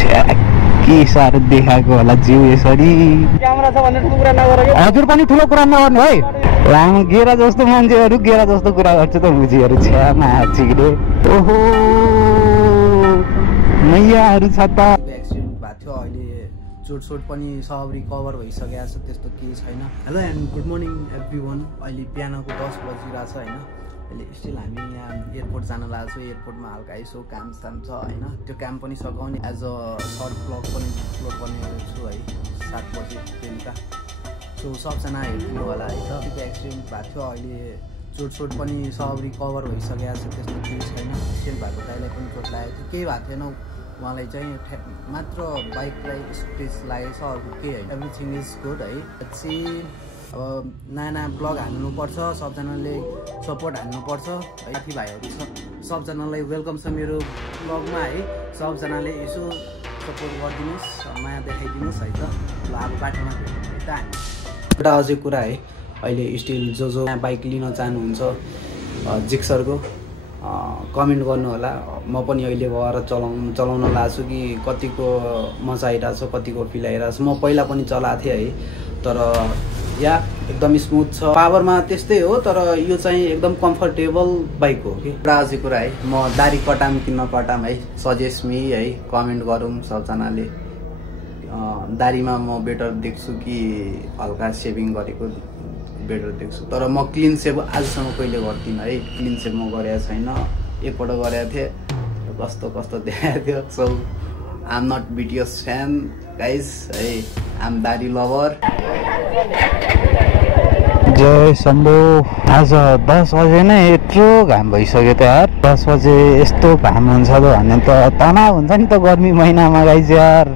के साह्रो देखाएको होला जिउ यसरी। क्यामेरा छ भन्ने ठुलो कुरा नगर के। हजुर पनि ठुलो कुरा नगर्नु है। लामो गेरा जस्तो मान्छेहरू गेरा जस्तो कुरा गर्छ त मुजीहरू छ्यामा चिक्रे। ओहो मैयाहरू छ त। एक्सिडेन्ट भएको थियो, अहिले चोटसोट पनि सब रिकभर भइसकेको छ, त्यस्तो केही छैन। Hello and good morning everyone. अहिले बिहानको 10 बजिरहेको छ होइन। अहिले स्टिल हामी यहाँ एयरपोर्ट जान लागेको छौँ। एयरपोर्टमा हल्का यसो काम साम छ होइन, त्यो काम पनि सघाउने एज अ सर्ट ब्लग पनि अपलोड गर्ने छु है 7 बजी बेलुका। सो सबजना हेर्नु होला है। त्यो एक्सिडेन्ट भएको थियो, अहिले चोटसोट पनि सब रिकभर भइसकेको छ, त्यस्तो केही छैन। एक्सिडेन्ट भएको दाइलाई पनि चोट लागेको थियो, केही भएको थिएन उहाँलाई चाहिँ, मात्र बाइकलाई स्क्रेच लागेको छ, अरू केही होइन। एभ्रिथिङ इज गुड है। चाहिँ अब नयाँ नयाँ ब्लग हाल्नुपर्छ, सबजनाले सपोर्ट हाल्नुपर्छ है। साथी भाइहरू छ सबजनालाई वेलकम छ मेरो ब्लगमा है। सबजनाले यसो सपोर्ट गरिदिनुहोस्, माया देखाइदिनुहोस् है त। ल अब बाटोमा भेट्नु है त हामी। एउटा अझै कुरा है, अहिले स्टिल जो बाइक लिन चाहनुहुन्छ जिक्सरको कमेन्ट गर्नु होला। म पनि अहिले भएर चलाउन लाग्छु कि कतिको मजा आइरहेको छ, कतिको फिल आइरहेको छ। म पहिला पनि चलाएको थिएँ है, तर या एकदम स्मुथ छ। पावरमा त्यस्तै हो, तर यो चाहिँ एकदम कम्फर्टेबल बाइक हो कि। एउटा अझै कुरा है, म दारी कटाम कि नकटाम है, सजेस्ट मी है, कमेन्ट गरौँ सबजनाले। दारीमा म बेटर देख्छु कि हल्का सेभिङ गरेको बेटर देख्छु। तर म क्लिन सेभ आजसम्म कहिले गर्दिनँ है। क्लिन सेभ म गरेको छैन, एकपल्ट गरेको थिएँ, कस्तो देखाएको थियो। So I am not BTS fan guys है, आइ एम दारी लभर। जय शम्भो। आज 10 बजे नै यत्रो घाम भइसक्यो त यार। 10 बजे यस्तो घाम हुन्छ त भन्ने त तनाव हुन्छ नि त गर्मी महिनामा गाइज यार।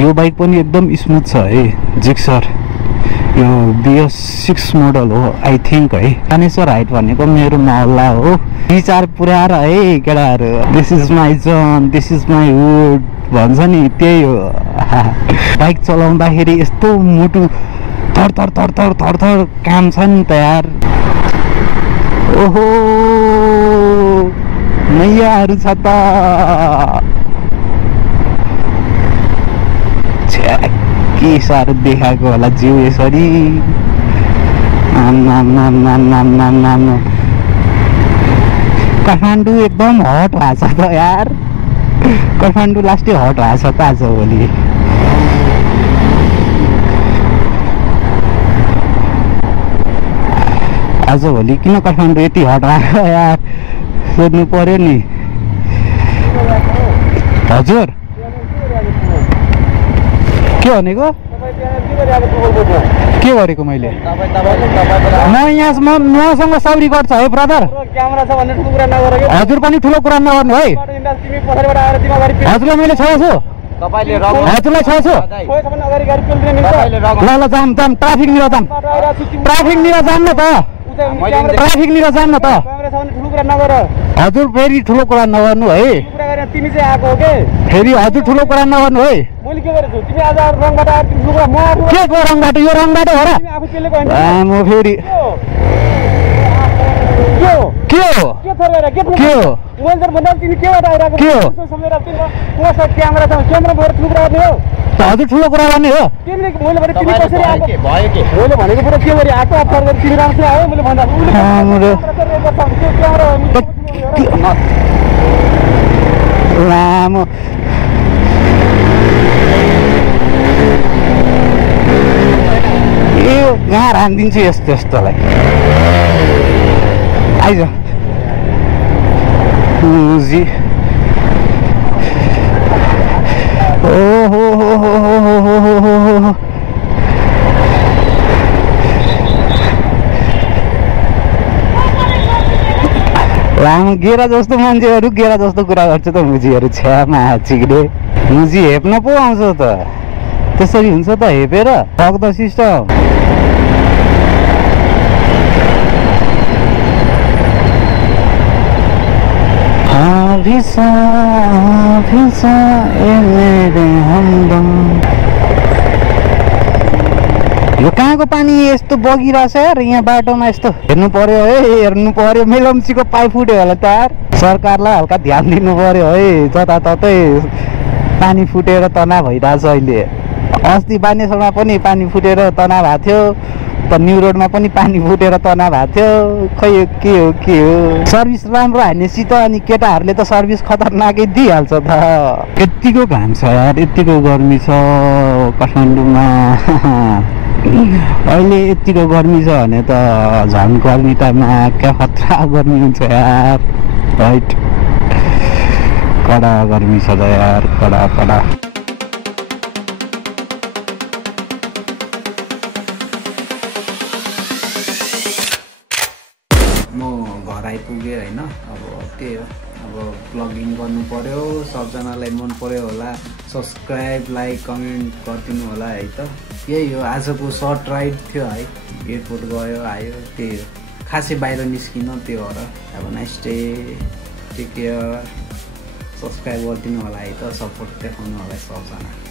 यो बाइक पनि एकदम स्मुथ छ है, जिक्सर। यो BS6 मोडल हो आई थिङ्क है। कानेश्वर हाइट भनेको मेरो मोहल्ला हो। विचार पुर्याएर है केटाहरू, दिस इज माई जन, दिस इज माई वुड भन्छ नि, त्यही हो। बाइक चलाउँदाखेरि यस्तो मुटु थर काम छ नि त यार। ओहो मैयाहरू छ त। के साह्रो देखाएको होला जिउ यसरी। काठमाडौँ एकदम हट भएको छ त यार। काठमाडौँ लास्टै हट भएको छ त आजभोलि। आजभोलि किन काठमाडौँ यति हट भएको यार, सोध्नु पर्यो नि। हजुर के भनेको? के गरेको मैले? म यहाँ मसँग सब्री गर्छ है ब्रदर। हजुर पनि ठुलो कुरा नगर्नु है। हजुरलाई मैले छ छु, हजुरलाई छ छु। ल जाम ट्राफिकनिर जाम, ट्राफिकनिर जाम न त, ट्राफिकनिर जाम न त। हजुर फेरि ठुलो कुरा नगर्नु है, फेरि हजुर ठुलो कुरा नगर्नु है। के को रङ बाटो? यो रङ बाटो हो र? म फेरि के हो हजुर ठुलो कुरा गर्ने हो? लामो यो यहाँ हानिदिन्छु यस्तोलाई। आइज मुजी। लामो गेरा जस्तो मान्छेहरू गेरा जस्तो कुरा गर्छ त मुजीहरू छ्यामा चिक्रे। मुजी हेप्न पो आउँछ त, त्यसरी हुन्छ त हेपेर? Fuck the system. यो कहाँको पानी यस्तो बगिरहेछ यार यहाँ बाटोमा? यस्तो हेर्नु पर्यो है, हेर्नु पर्यो। मेलम्चीको पाइप फुट्यो होला त यार। सरकारलाई हल्का ध्यान दिनु पर्यो है, जताततै पानी फुटेर तना भइरहेछ अहिले। अस्ति बानेश्वरमा पनि पानी फुटेर तना भएको थियो, त न्यु रोडमा पनि पानी फुटेर तना भएको थियो। खै के हो सर्भिस राम्रो हानेपछि त अनि केटाहरूले त सर्भिस खतरनाकै दिइहाल्छ त। यत्तिको घाम छ यार, यत्तिको गर्मी छ काठमाडौँमा। अहिले यत्तिको गर्मी छ भने त झन् गर्मी टाइममा क्या खतरा गर्मी हुन्छ यार, राइट? कडा गर्मी छ त यार, कडा। म घर आइपुगेँ होइन। अब त्यही हो, अब ब्लगिङ गर्नु पर्यो, सबजनालाई मन पर्यो होला, सब्सक्राइब लाइक कमेन्ट गरिदिनु होला है त। यही हो आजको सर्ट राइड थियो है, एयरपोर्ट गयो आयो, त्यही हो। खासै बाहिर निस्किन, त्यो हो र। अब nice day, take care, subscribe गरिदिनु होला है त, सपोर्ट देखाउनु होला सबजना।